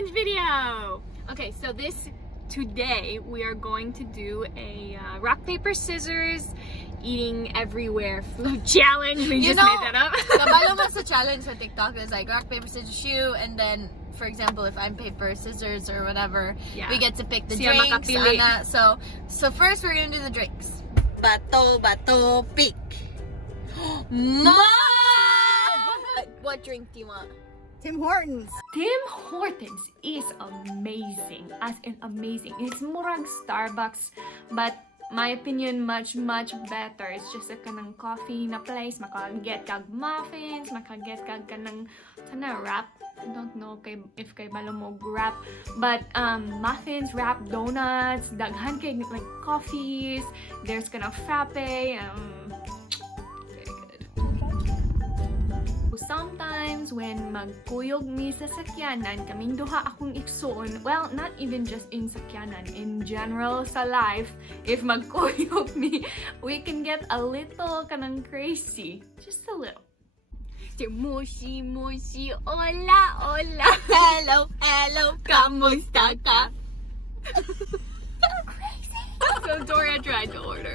challenge video. Okay, so today we are going to do a rock, paper, scissors, eating everywhere food challenge. We just made that up. Kabalo mas sa challenge sa TikTok is like rock, paper, scissors, shoe, and then for example, if I'm paper, scissors, or whatever, we get to pick the drinks. So first we're gonna do the drinks. Bato, pick. Mom! What drink do you want? Tim Hortons. Tim Hortons is amazing, as in amazing. It's murag Starbucks, but my opinion, much better. It's just a kanang coffee na place. Makaget kag muffins, makaget kag kanang wrap. I don't know if kay balo mo wrap, but muffins, wrap, donuts, daghan kay like coffees. There's kanang frappe. Very good. Sometimes when magkuyog mi sa sakyanan, kaming duha akong igsoon, well, not even just in sakyanan, in general sa life, if magkuyog mi, we can get a little kanang crazy. Just a little. Mushi, hola. Hello, Kamusta ka? So Doria tried to order.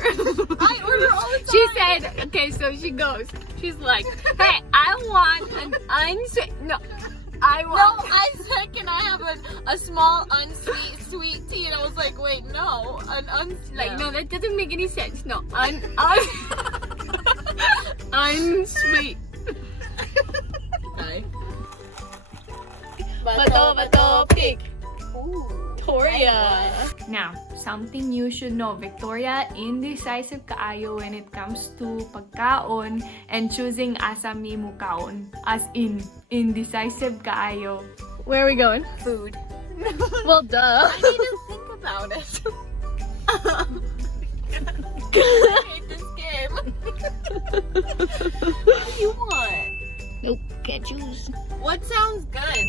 I order all the time. She said, okay, so she goes. She's like, hey, I want an unsweet. No, I said, can I have a small unsweet sweet tea? And I was like, wait, no, no, that doesn't make any sense. No, unsweet. Okay. Bato, pick. Ooh. Victoria. Now, something you should know. Victoria, indecisive kaayo when it comes to pagkaon and choosing asa mi mo kaon. As in, indecisive kaayo. Where are we going? Food. Well, duh. I need to think about it. I hate this game. What do you want? Nope, can't choose. What sounds good?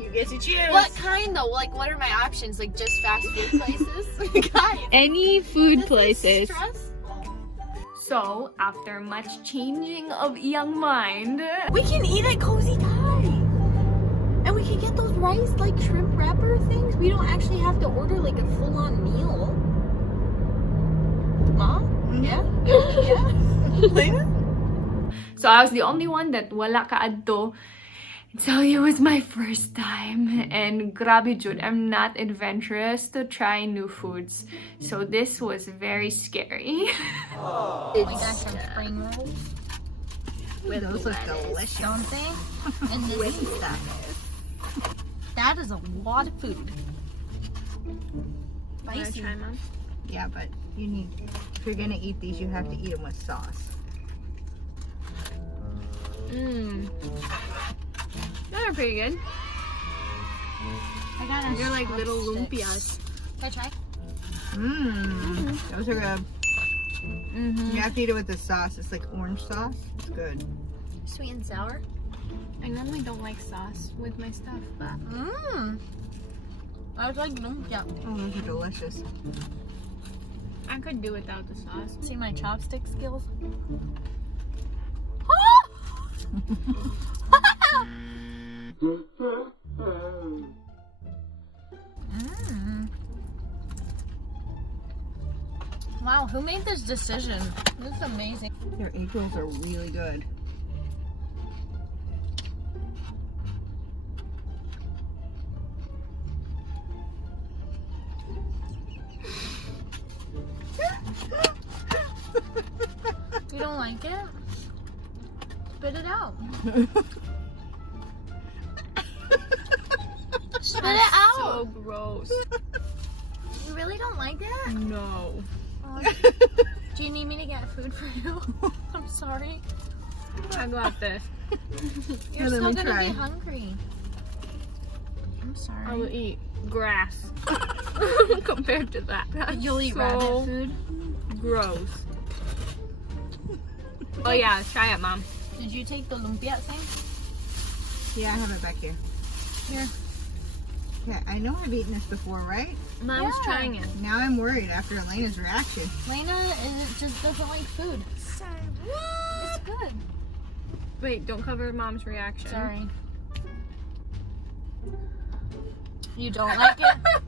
You get to choose. What kind though? Like, what are my options? Like, just fast food places? Guys. Any food places. Stress? So, after much changing of young mind, We can eat at Cozy Thai. And we can get those rice, like, shrimp wrapper things. We don't actually have to order, like, a full-on meal. Mom? Yeah? Yeah? so I was the only one that wala kaadto. So it was my first time, and grabe jud, I'm not adventurous to try new foods. So this was very scary. We got some spring rolls. With those look delicious. Don't they? And this is stuff. That is a lot of food. Spicy. Yeah, but if you're gonna eat these, you have to eat them with sauce. They're pretty good. They're like little lumpias. Can I try? Those are good. You have to eat it with the sauce. It's like orange sauce. It's good. Sweet and sour. I normally don't like sauce with my stuff, but I was like lumpia. Oh, those are delicious. I could do without the sauce. See my chopstick skills? Wow, who made this decision? This is amazing. Their egg rolls are really good. You don't like it? Spit it out. Spit it out. So gross. You really don't like it? No. Do you need me to get food for you? I'm sorry. I got this. You're still gonna be hungry. I'm sorry. I will eat grass compared to that. You'll eat so rabbit food? Gross. Oh yeah, try it, Mom. Did you take the lumpia thing? Yeah, I have it back here. Here. Yeah, I know I've eaten this before, right? Mom's trying it. Now I'm worried after Elena's reaction. Lena just doesn't like food. Sorry, It's good. Wait, don't cover Mom's reaction. Sorry. You don't like it?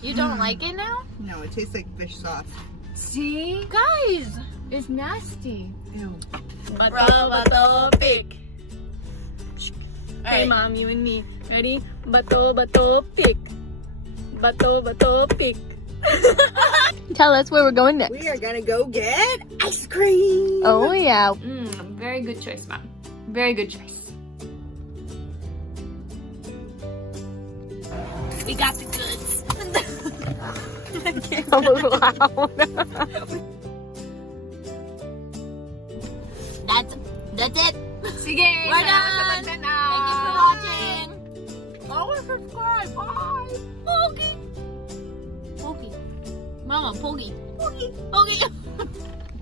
You don't like it now? No, it tastes like fish sauce. See? Guys! It's nasty. Ew. Bato, pick. Hey, Mom, you and me. Ready? Bato, pick. Bato, pick. Tell us where we're going next. We are gonna go get ice cream. Oh, yeah. Very good choice, Mom. Very good choice. We got the goods. So loud. That's it. Sige, We're salamat done. sa Thank pagtanaw. you for watching. Always subscribe. Bye. Pogi. Pogi. Mama, Pogi. Pogi. Pogi.